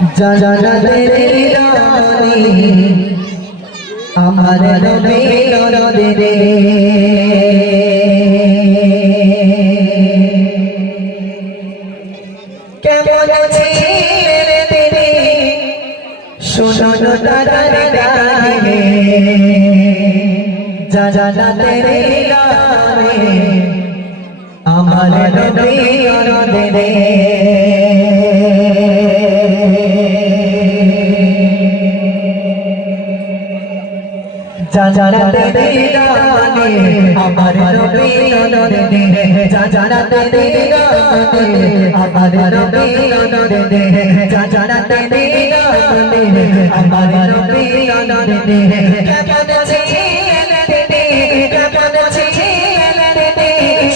জানাতে রানী আমার নবী নদরে কেমন ছিলেন তিনি শোনো দাদার গানে জানাতে রানী আমার নবী নদরে জানাতে দিলানে আমার নবী নদরে জানাতে দিলানে আমার নবী নদরে জানাতে দিলানে আমার নবী নদরে কেমন ছিলেন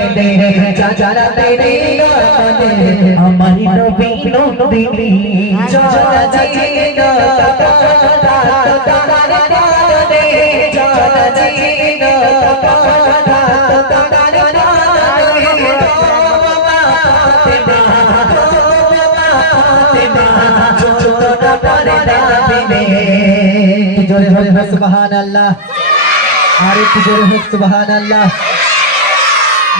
নদরে জানাতে আমার নবী নবী জয় জোরে জোরে হোক সুবহান আল্লাহ আর জোরে হোক সুবহান আল্লাহ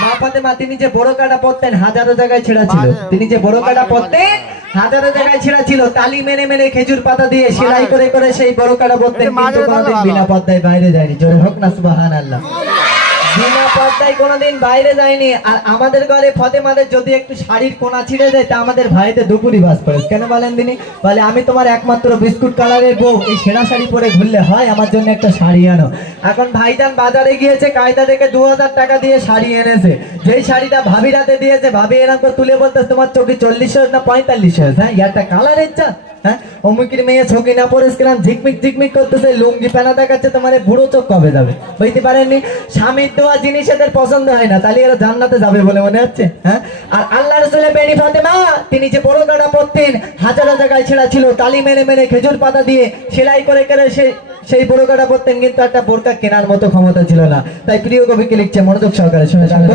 মা ফাতেমা তিনি যে বড় কাটা পড়তেন হাজারো জায়গায় ছেঁড়া ছিল। তিনি যে বড় কাটা পড়তেন হাজারো জায়গায় ছেঁড়া ছিল। তালি মেরে মেরে খেজুর পাতা দিয়ে সেলাই করে করে সেই বড় কাটা কিন্তু কোনোদিন বিনা পর্দায় বাইরে যায়নি। জোরে হোক না সুবাহান আল্লাহ বিনা পর্দায় কোনোদিন বাইরে যায়নি। আর আমাদের ঘরে ফতেমাদের যদি একটু শাড়ির কোনা ছিঁড়ে যায়, তা আমাদের ভাইতে দুপুরি বাস পড়ে। কেন বলেন তিনি বলে, আমি তোমার একমাত্র বিস্কুট কালারের বউ। এই সেরা শাড়ি পরে ঘুরলে হয়, আমার জন্য একটা শাড়ি আনো। এখন ভাইজান বাজারে গিয়েছে, কায়দা থেকে দু হাজার টাকা দিয়ে শাড়ি এনেছে। যেই শাড়িটা ভাবি রাতে দিয়েছে, ভাবি এরকম তুলে বলতে তোমার চোখে চল্লিশ না পঁয়তাল্লিশ হয়েছে? হ্যাঁ একটা কালারের ইচ্ছা হ্যাঁ? অমুকির মেয়ে ছকি না ঝিকমিক ঝিকমিক করতেছে লুঙ্গি পেনা দেখাচ্ছে তোমার বুড়ো চোখ কবে যাবে? বুঝতে পারেননি? স্বামীর দেওয়া জিনিস এদের পছন্দ হয় না তাহলে এরা জান্নাতে যাবে বলে মনে হচ্ছে হ্যাঁ? আর আল্লাহ রসুলের বেনি ফাতেমা তিনি যে হাজারো জায়গায় ছেঁড়া ছিল তালি মেরে মেরে খেজুর পাতা দিয়ে সেলাই করে করে সে সেই বড় কাটা পড়তেন কিন্তু একটা বোরকা কেনার মতো ক্ষমতা ছিল না। তাই প্রিয় কবিকে লিখছে মনোযোগ সহকারে শুনে জানাতে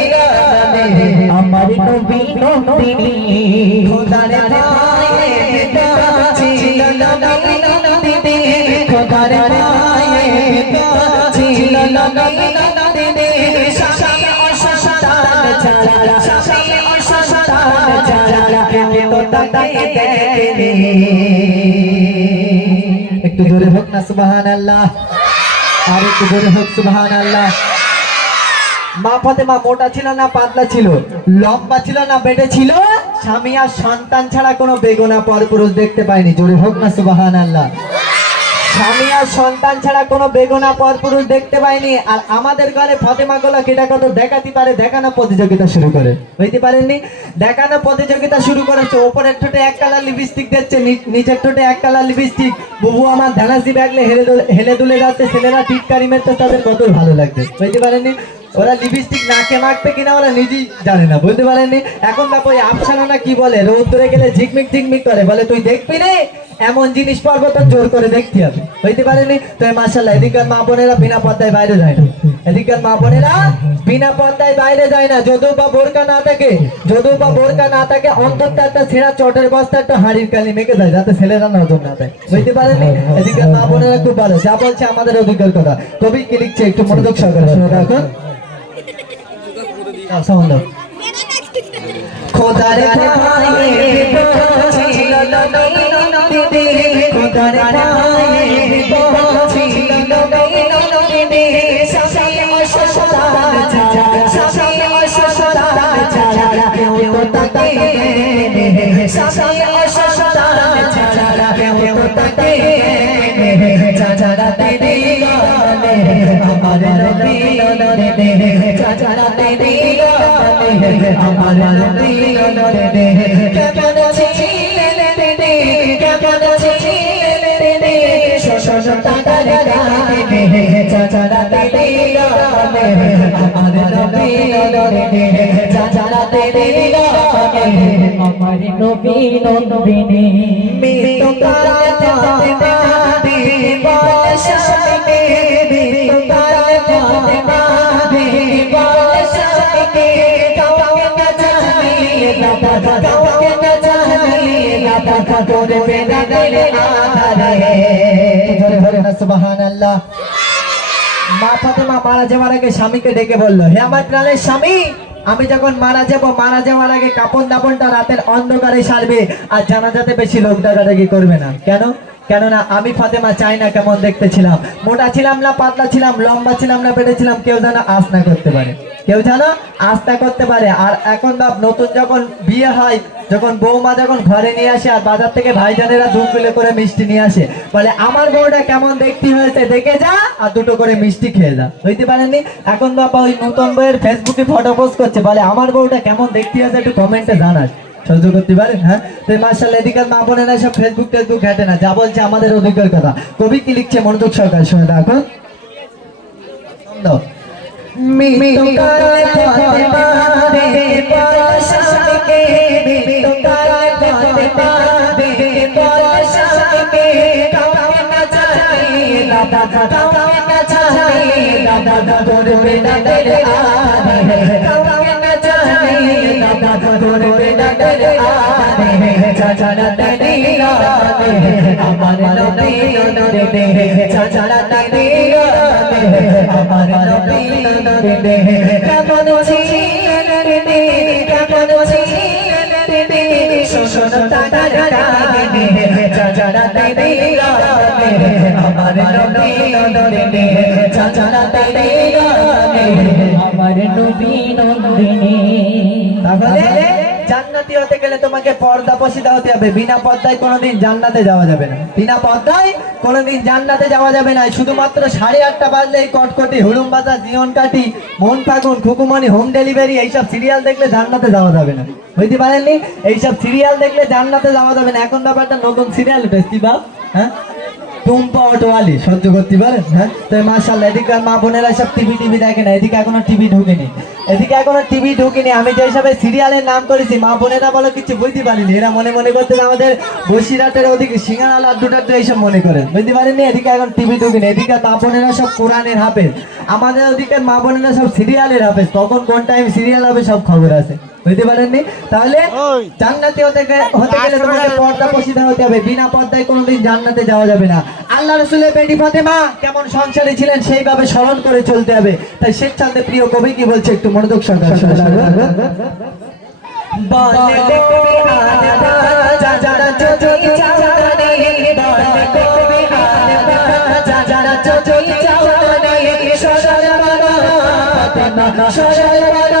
একটু জোরে হোক না সুবহানাল্লাহ। আর একটু জোরে হোক সুবহানাল্লাহ। মা মোটা ছিল না পাতলা ছিল? লম্বা ছিল না বেটে ছিল? স্বামী আর সন্তান ছাড়া কোনো বেগুনা পরপুরুষ দেখতে পায়নি। জোরে হোক না সুবাহান আল্লাহ স্বামী আর সন্তান ছাড়া কোনো বেগুনা পরপুরুষ দেখতে পায়নি। আর আমাদের ঘরে ফাতেমা গোলা কেটা কত দেখাতে পারে, দেখানো প্রতিযোগিতা শুরু করে। বুঝতে পারেননি? দেখানো প্রতিযোগিতা শুরু করেছে, ওপরের ঠোঁটে এক কালার লিপস্টিক দিচ্ছে নিচের ঠোঁটে এক কালার লিপস্টিক বুবু আমার ধানাসি ব্যাগলে হেলে হেলে দুলে যাচ্ছে, ছেলেরা টিটকারি মেরতে তাদের কত ভালো লাগছে বুঝতে পারেননি? ওরা লিপস্টিক নাকে মাখবে কিনা ওরা নিজেই জানে না, বুঝতে পারেননি? এখন বাপ ওই আফসানা না কি বলে রোদ্দুরে গেলে ঝিকমিক ঝিকমিক করে, বলে, তুই দেখবি রে এমন জিনিস পারব তো জোর করে দেখতে হবে। বুঝতে পারেনি তো মাসাল্লাহ এদিকার মা বোনেরা বিনা পর্দায় বাইরে যায় না। এদিকার মা বোনেরা বিনা পর্দায় বাইরে যায় না। যদিও বা বোরকা না থাকে যদিও বা বোরকা না থাকে, অন্তত একটা ছেঁড়া চটের বস্তা, একটা হাড়ির কালি মেখে যায় যাতে ছেলেরা নজর না দেয়। বুঝতে পারেনি এদিকে মা বোনেরা খুব ভালো, যা বলছে আমাদের অধিকার কথা। কবি কি লিখছে? একটু মনোযোগ সহকারে শুনে রাখুন। Sound খোদার পায়ে ছিল নবী খোদার পায়ে ছিল নবী সামনে অসসতা সামনে অসসতা কেউ তো তাকে সামনে অসসতা কেউ তো তাকে চাচারা তেরে আমার চাচারা আমার নবী নবী কেমন ছিলেন তেরে কেমন ছিলেন তেরে শশতা তারে গানে চাচারা তেরে আমার নবী নবী চাচারা তেরে আমার নবী নন্দিনী মৃত্যু কালে ফাতেমা বল স্বামীকে ডেকে বলল স্বামী, আমি যখন মারা যাব, মারা যাওয়ার আগে কাপড় দাপনটা রাতের অন্ধকারে সারবে, আর জানাজাতে বেশি লোক কি করবে না। কেন? কেননা আমি ফাতেমা চাই না কেমন দেখতে ছিলাম। মোটা ছিলাম না, পাতলা ছিলাম, লম্বা ছিলাম না বেড়ে ছিলাম, কেউ যেন আস না করতে পারে। কেউ যেন আস্থা করতে পারে। আর এখন বাপ নতুন যখন বিয়ে হয়, যখন বৌমা যখন ঘরে নিয়ে আসে আর বাজার থেকে ভাইজানেরা দু কিলো করে মিষ্টি নিয়ে আসে, বলে, আমার বউটা কেমন দেখতে হয়েছে, দেখে যা। আর দুটো করে মিষ্টি খেয়ে যা। বুঝতে পারেননি? এখন বাবা ওই নতুন বইয়ের ফেসবুকে ফটো পোস্ট করছে, বলে, আমার বউটা কেমন দেখতে হয়েছে, একটু কমেন্টে জানাস। সহ্য করতে পারেন হ্যাঁ তো মার্শাল এদিকার মা বোনেরা সব ফেসবুক টেসবুক ঘাটে না যা বলছে আমাদের অধিকার কথা কবি কি লিখছে মনোযোগ সহকারে শুনে রাখো দাও মৃত্যু কালে ফাতেমা চাচারা তেরে আমার নবী নবী চাচারা তেরে আমার নবী নবী কেমন ছিলেন রে কেমন ছিলেন রে শোষণ তার গানে চাচারা তেরে আমার নবী নবী চাচারা তেরে আমার নবী নন্দিনী। তাহলে জান্নাতি হতে গেলে তোমাকে পর্দা পশিদা হতে হবে। বিনা পর্দায় কোনোদিন জান্নাতে যাওয়া যাবে না। বিনা পর্দায় কোনোদিন জান্নাতে যাওয়া যাবে না। শুধুমাত্র সাড়ে আটটা বাজলে এই কটকটি হুড়ুম বাজার জীবন কাটি মন ফাগুন খুকুমনি হোম ডেলিভারি, এইসব সিরিয়াল দেখলে জান্নাতে যাওয়া যাবে না। বুঝতে পারেননি? এইসব সিরিয়াল দেখলে জান্নাতে যাওয়া যাবে না। এখন ব্যাপারটা নতুন সিরিয়াল উঠেছে বাপ হ্যাঁ? টুম্পা অটোয়ালি সহ্য করতে পারেন হ্যাঁ? তো মার্শাল্লাহ এদিকে মা বোনেরা সব টিভি টিভি দেখে না, এদিকে এখনও টিভি ঢুকেনি। এদিকে এখনও টিভি ঢুকেনি, আমি যে হিসাবে সিরিয়ালের নাম করেছি, মা বোনেরা বলো কিছু বুঝতে পারিনি, এরা মনে মনে করতে আমাদের বসিরাটের ওদিকে সিঙ্গারা লাড্ডু টাড্ডু এইসব মনে করেন বুঝতে পারেননি? এদিকে এখন টিভি ঢুকেনি, এদিকে মা বোনেরা সব কোরআনের হাফেজ। আমাদের ওদিকে মা বোনেরা সব সিরিয়ালের হাফেজ, তখন কোন টাইম সিরিয়াল হবে সব খবর আছে। বুঝতে পারেননি তাহলে জান্নাতি হতে হতে গেলে তোমাকে পর্দা পশিদা হতে হবে বিনা পর্দায় কোনোদিন জান্নাতে যাওয়া যাবে না আল্লাহ রসুলের বেটি ফাতেমা কেমন সংসারী ছিলেন সেইভাবে স্মরণ করে চলতে হবে তাই শেখ চাঁদে প্রিয় কবি কি বলছে একটু মনোযোগ চাওয়ানে সরল